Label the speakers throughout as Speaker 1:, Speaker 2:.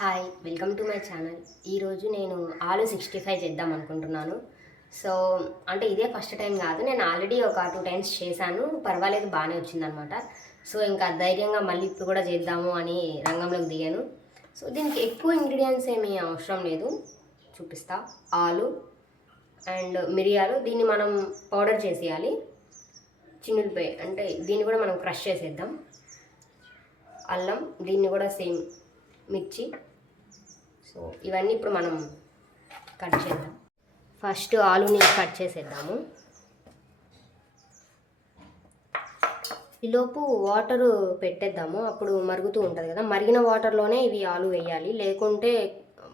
Speaker 1: Hi welcome to my channel ఈరోజు నేను ఆలు సిక్స్టీ ఫైవ్ చేద్దాం అనుకుంటున్నాను. సో అంటే ఇదే ఫస్ట్ టైం కాదు నేను ఆల్రెడీ ఒక టూ టైమ్స్ చేశాను. పర్వాలేదు బాగానే వచ్చిందనమాట. సో ఇంకా ధైర్యంగా మళ్ళీ ఇప్పుడు కూడా చేద్దాము అని రంగంలోకి దిగాను. సో దీనికి ఎక్కువ ఇంగ్రీడియంట్స్ ఏమీ అవసరం లేదు. చూపిస్తా. ఆలు అండ్ మిరియాలు దీన్ని మనం పౌడర్ చేసేయాలి. చిన్నులపాయ అంటే దీన్ని కూడా మనం క్రష్ చేసేద్దాం. అల్లం దీన్ని కూడా సేమ్ మిర్చి. సో ఇవన్నీ ఇప్పుడు మనం కట్ చేద్దాం. ఫస్ట్ ఆలుని కట్ చేసేద్దాము. ఈలోపు వాటర్ పెట్టేద్దాము. అప్పుడు మరుగుతూ ఉంటుంది కదా. మరిగిన వాటర్లోనే ఇవి ఆలు వేయాలి. లేకుంటే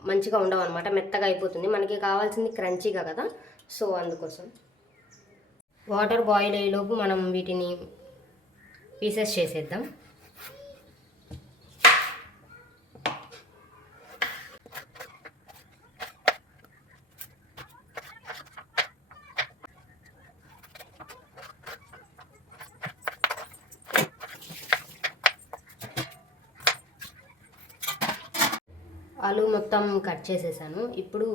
Speaker 1: మంచిగా ఉండవు అనమాట మెత్తగా అయిపోతుంది. మనకి కావాల్సింది క్రంచీగా కదా. సో అందుకోసం. వాటర్ బాయిల్ అయ్యేలోపు మనం వీటిని పీసెస్ చేసేద్దాం ఆలు మొత్తం కట్ చేసేసాను. ఇప్పుడు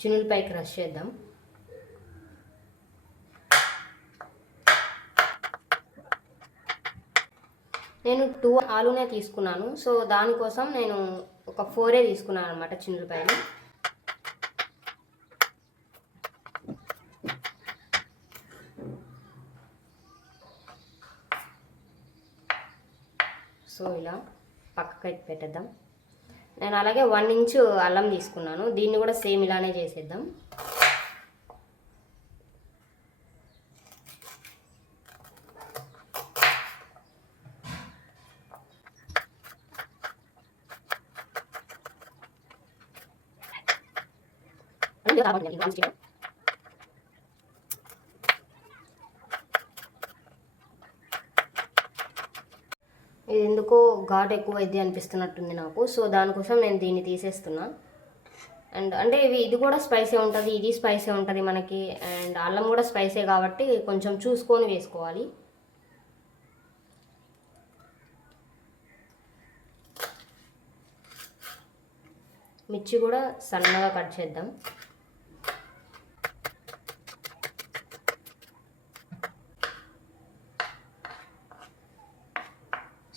Speaker 1: చినులపై క్రష్ చేద్దాం. నేను టూ ఆలునే తీసుకున్నాను. సో దానికోసం నేను ఒక ఫోరే తీసుకున్నాను అనమాట చిన్నులపాయలు సో ఇలా పక్కకి పెట్టేద్దాం. నేను అలాగే వన్ ఇంచు అల్లం తీసుకున్నాను. దీన్ని కూడా సేమ్ ఇలానే చేసేద్దాం. ఇది ఎందుకో ఘాట్ ఎక్కువైద్ది అనిపిస్తున్నట్టుంది నాకు. సో దానికోసం నేను దీన్ని తీసేస్తున్నా. అండ్ అంటే ఇవి ఇది కూడా స్పైసీ ఉంటుంది ఇది స్పైసీ ఉంటుంది మనకి. అండ్ అల్లం కూడా స్పైసీ కాబట్టి కొంచెం చూసుకొని వేసుకోవాలి. మిర్చి కూడా సన్నగా కట్ చేద్దాం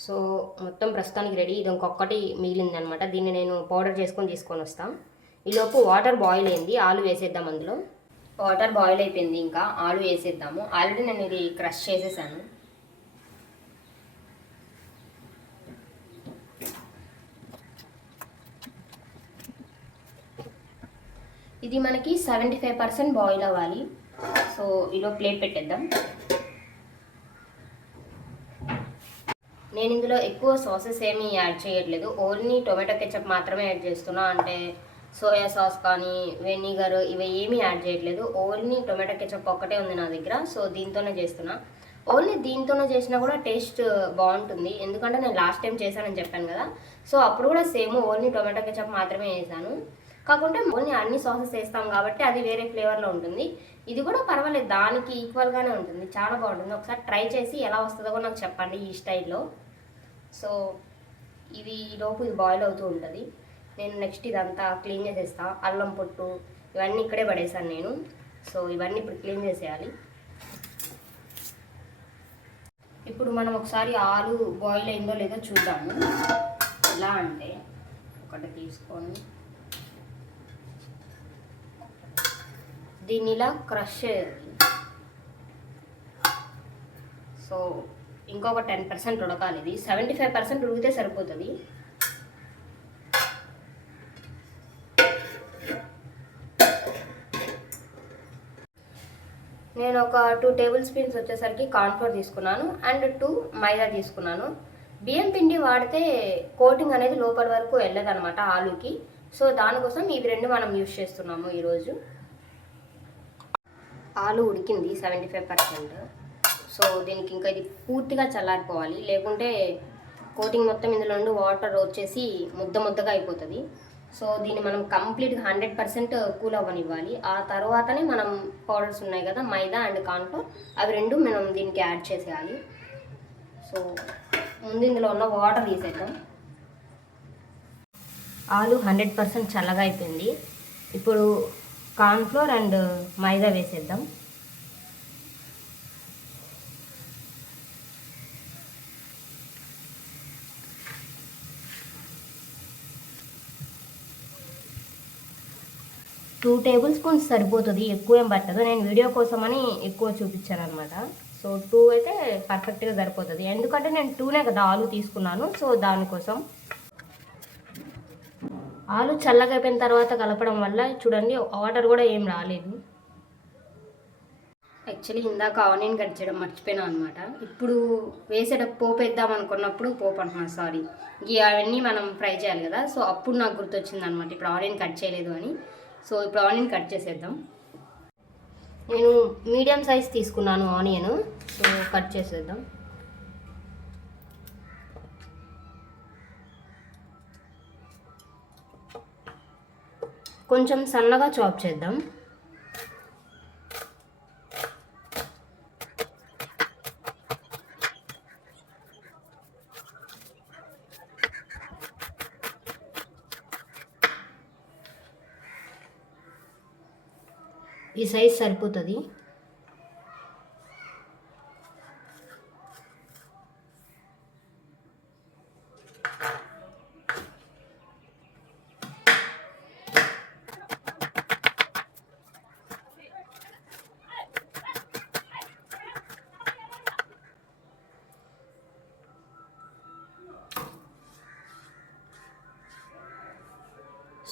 Speaker 1: సో మొత్తం ప్రస్తుతానికి రెడీ. ఇది ఇంకొకటి మిగిలింది అనమాట దీన్ని నేను పౌడర్ చేసుకొని తీసుకొని వస్తాం. ఈలోపు వాటర్ బాయిల్ అయింది. ఆలు వేసేద్దాం అందులో. వాటర్ బాయిల్ అయిపోయింది ఇంకా. ఆలు వేసేద్దాము. ఆల్రెడీ నేను ఇది క్రష్ చేసేసాను. ఇది మనకి సెవెంటీ ఫైవ్ పర్సెంట్ బాయిల్ అవ్వాలి. సో ఈలో ప్లేట్ పెట్టేద్దాం. నేను ఇందులో ఎక్కువ సాసెస్ ఏమీ యాడ్ చేయట్లేదు. ఓన్లీ టొమాటో కెచప్ మాత్రమే యాడ్ చేస్తున్నా. అంటే సోయా సాస్ కానీ వెనిగర్ ఇవి ఏమీ యాడ్ చేయట్లేదు. ఓన్లీ టొమాటో కెచప్ ఒక్కటే ఉంది నా దగ్గర. సో దీంతోనే చేస్తున్నా. ఓన్లీ దీంతోనే చేసినా కూడా టేస్ట్ బాగుంటుంది. ఎందుకంటే నేను లాస్ట్ టైం చేశానని చెప్పాను కదా. సో అప్పుడు కూడా సేమ్ ఓన్లీ టొమాటో కెచప్ మాత్రమే వేసాను కాకుంటే ఓన్లీ అన్ని సాసెస్ వేస్తాం కాబట్టి అది వేరే ఫ్లేవర్లో ఉంటుంది. ఇది కూడా పర్వాలేదు. దానికి ఈక్వల్గానే ఉంటుంది. చాలా బాగుంటుంది. ఒకసారి ట్రై చేసి ఎలా వస్తుందో కూడా నాకు చెప్పండి ఈ స్టైల్లో సో ఇది లోపు ఇది బాయిల్ అవుతూ ఉంటుంది. నేను నెక్స్ట్ ఇదంతా క్లీన్ చేసేస్తా. అల్లం పొట్టు ఇవన్నీ ఇక్కడే పడేసాను నేను. సో ఇవన్నీ ఇప్పుడు క్లీన్ చేసేయాలి. ఇప్పుడు మనం ఒకసారి ఆలు బాయిల్ అయిందో లేదో చూద్దాము. ఎలా అంటే ఒకటి తీసుకొని దీన్ని ఇలా క్రష్ చేయాలి. సో ఇంకొక టెన్ పర్సెంట్ ఉడకాలి ఇది. సెవెంటీ ఫైవ్ పర్సెంట్ ఉడికితే సరిపోతుంది. నేను ఒక టూ టేబుల్ స్పూన్స్ వచ్చేసరికి కార్న్ఫ్లోర్ తీసుకున్నాను అండ్ టూ మైదా తీసుకున్నాను. బియ్యం పిండి వాడితే కోటింగ్ అనేది లోపల వరకు వెళ్ళదనమాట ఆలుకి. సో దానికోసం ఇవి రెండు మనం యూజ్ చేస్తున్నాము ఈరోజు. ఆలు ఉడికింది సెవెంటీ ఫైవ్ పర్సెంట్. సో దీనికి ఇంకా ఇది పూర్తిగా చల్లారిపోవాలి. లేకుంటే కోటింగ్ మొత్తం ఇందులో నుండి వాటర్ వచ్చేసి ముద్ద ముద్దగా అయిపోతుంది. సో దీన్ని మనం కంప్లీట్గా హండ్రెడ్ పర్సెంట్ కూల్ అవ్వనివ్వాలి. ఆ తర్వాతనే మనం పౌడర్స్ ఉన్నాయి కదా మైదా అండ్ కార్న్ఫ్లోర్ అవి రెండు మనం దీనికి యాడ్ చేసేయాలి. సో ముందు ఇందులో ఉన్న వాటర్ తీసేద్దాం. ఆలు హండ్రెడ్ పర్సెంట్ చల్లగా అయిపోయింది. ఇప్పుడు కార్న్ఫ్లోర్ అండ్ మైదా వేసేద్దాం. టూ టేబుల్ స్పూన్స్ సరిపోతుంది ఎక్కువ ఏం పట్టదు. నేను వీడియో కోసమని ఎక్కువ చూపించాను అనమాట సో టూ అయితే పర్ఫెక్ట్గా సరిపోతుంది. ఎందుకంటే నేను టూనే కదా ఆలు తీసుకున్నాను సో దానికోసం ఆలు చల్లగా అయిపోయిన తర్వాత కలపడం వల్ల చూడండి వాటర్ కూడా ఏం రాలేదు. యాక్చువల్లీ ఇందాక ఆనియన్ కట్ చేయడం మర్చిపోయినా అనమాట ఇప్పుడు వేసేటప్పుడు పోపు వేద్దాం అనుకున్నప్పుడు పోపు అంటున్నాను సారీ ఇక అవన్నీ మనం ఫ్రై చేయాలి కదా సో అప్పుడు నాకు గుర్తొచ్చింది అనమాట ఇప్పుడు ఆనియన్ కట్ చేయలేదు అని. సో ఇప్పుడు ఆనియన్ కట్ చేసేద్దాం. నేను మీడియం సైజ్ తీసుకున్నాను ఆనియన్ సో కట్ చేసేద్దాం. కొంచెం సన్నగా చాప్ చేద్దాం. ఈ సైజ్ సరిపోతుంది.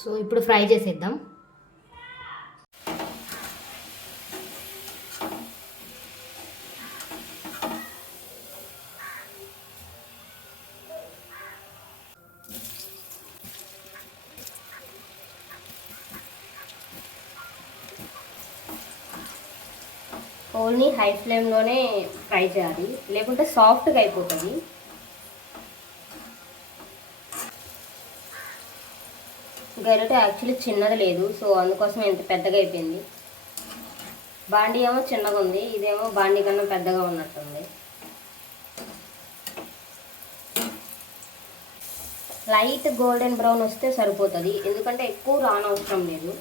Speaker 1: సో ఇప్పుడు ఫ్రై చేసేద్దాం. ఓన్లీ హై ఫ్లేమ్లోనే ఫ్రై చేయాలి. లేకుంటే సాఫ్ట్గా అయిపోతుంది. గరిట యాక్చువల్లీ చిన్నది లేదు సో అందుకోసం ఇంత పెద్దగా అయిపోయింది. బాండీ ఏమో చిన్నగా ఉంది ఇదేమో బాండీ కన్నా పెద్దగా ఉన్నట్టుంది. లైట్ గోల్డెన్ బ్రౌన్ వస్తే సరిపోతుంది ఎందుకంటే ఎక్కువ రానవసరం లేదు.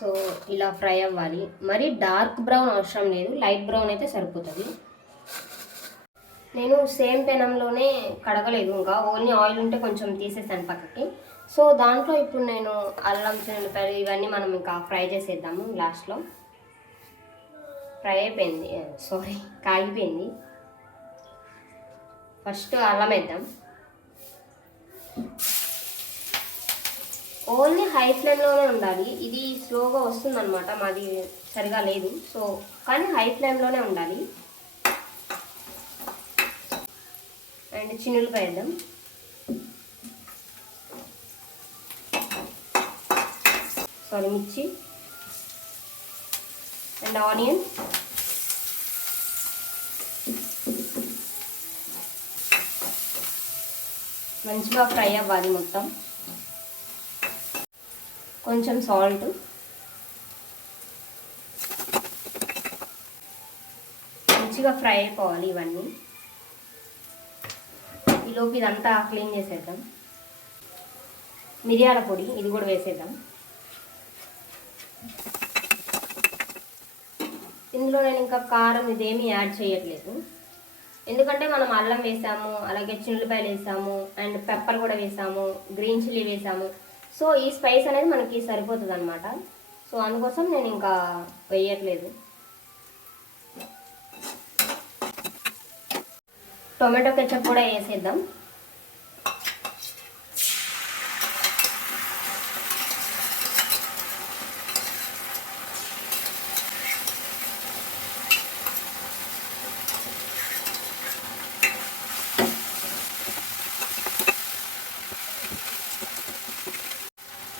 Speaker 1: సో ఇలా ఫ్రై అవ్వాలి. మరి డార్క్ బ్రౌన్ అవసరం లేదు. లైట్ బ్రౌన్ అయితే సరిపోతుంది. నేను సేమ్ పెనంలోనే కడగలేదు ఇంకా. ఓన్లీ ఆయిల్ ఉంటే కొంచెం తీసేసాను పక్కకి. సో దాంట్లో ఇప్పుడు నేను అల్లం చిన్నపాయలు ఇవన్నీ మనం ఇంకా ఫ్రై చేసేద్దాము లాస్ట్లో. ఫ్రై అయిపోయింది. సారీ కాగిపోయింది. ఫస్ట్ అల్లం వేద్దాం. ఓన్లీ హై ఫ్లేమ్లోనే ఉండాలి. ఇది స్లోగా వస్తుందన్నమాట. మాది సరిగా లేదు. సో కానీ హై ఫ్లేమ్లోనే ఉండాలి. అండ్ చిన్నులపై వేద్దాం. సారీ మిర్చి. And onion. మంచిగా ఫ్రై అవ్వాలి మొత్తం. కొంచెం సాల్ట్. మంచిగా ఫ్రై అయిపోవాలి ఇవన్నీ. ఈలోపు ఇదంతా క్లీన్ చేసేద్దాం. మిరియాల పొడి ఇది కూడా వేసేద్దాం. ఇందులో నేను ఇంకా కారం ఇదేమీ యాడ్ చేయట్లేదు. ఎందుకంటే మనం అల్లం వేసాము అలాగే చిల్లిపాయలు వేసాము అండ్ పెప్పర్ కూడా వేసాము గ్రీన్ చిల్లీ వేసాము. సో ఈ స్పైస్ అనేది మనకి సరిపోతుంది అనమాట సో అందుకోసం నేను ఇంకా వేయట్లేదు. టొమాటో కెచప్ కూడా వేసేద్దాం.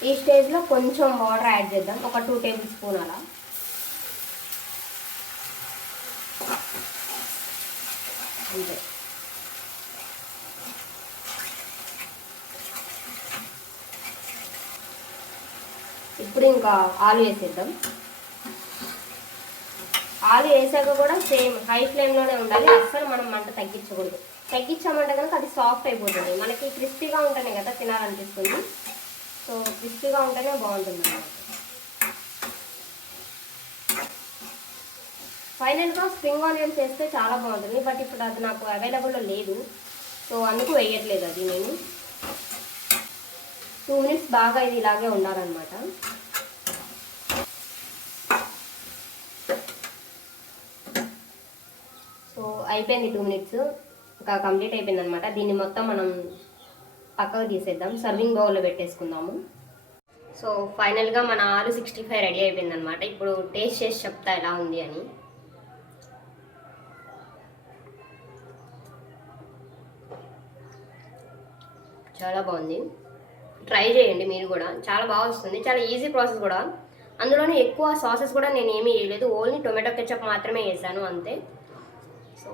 Speaker 1: ఈ స్టేజ్లో కొంచెం వాటర్ యాడ్ చేద్దాం. ఒక టూ టేబుల్ స్పూన్ అలా. అంతే. ఇప్పుడు ఇంకా ఆలు వేసేద్దాం. ఆలు వేసాక కూడా సేమ్ హై ఫ్లేమ్లోనే ఉండాలి. అస్సలు మనం మంట తగ్గించకూడదు. తగ్గించామంటే కనుక అది సాఫ్ట్ అయిపోతుంది. మనకి క్రిస్పీగా ఉంటేనే కదా తినాలనిపిస్తుంది. సో క్రిస్పీగా ఉంటేనే బాగుంటుంది ఫైనల్గా స్ప్రింగ్ ఆనియన్స్ వేస్తే చాలా బాగుంటుంది బట్ ఇప్పుడు అది నాకు అవైలబుల్లో లేదు. సో అందుకు వేయట్లేదు అది నేను. టూ మినిట్స్ బాగా ఇది ఇలాగే ఉండాలన్నమాట. సో అయిపోయింది టూ మినిట్స్. ఇంకా కంప్లీట్ అయిపోయింది అనమాట దీన్ని మొత్తం మనం పక్కకు తీసేద్దాం. సర్వింగ్ బౌల్లో పెట్టేసుకుందాము. సో ఫైనల్గా మన ఆరు సిక్స్టీ ఫైవ్ రెడీ అయిపోయింది అనమాట ఇప్పుడు టేస్ట్ చేసి చెప్తా ఎలా ఉంది అని. చాలా బాగుంది. ట్రై చేయండి మీరు కూడా. చాలా బాగా వస్తుంది. చాలా ఈజీ ప్రాసెస్ కూడా. అందులోనే ఎక్కువ సాసెస్ కూడా నేను ఏమీ వేయలేదు. ఓన్లీ టొమాటో కెచప్ మాత్రమే వేసాను అంతే. సో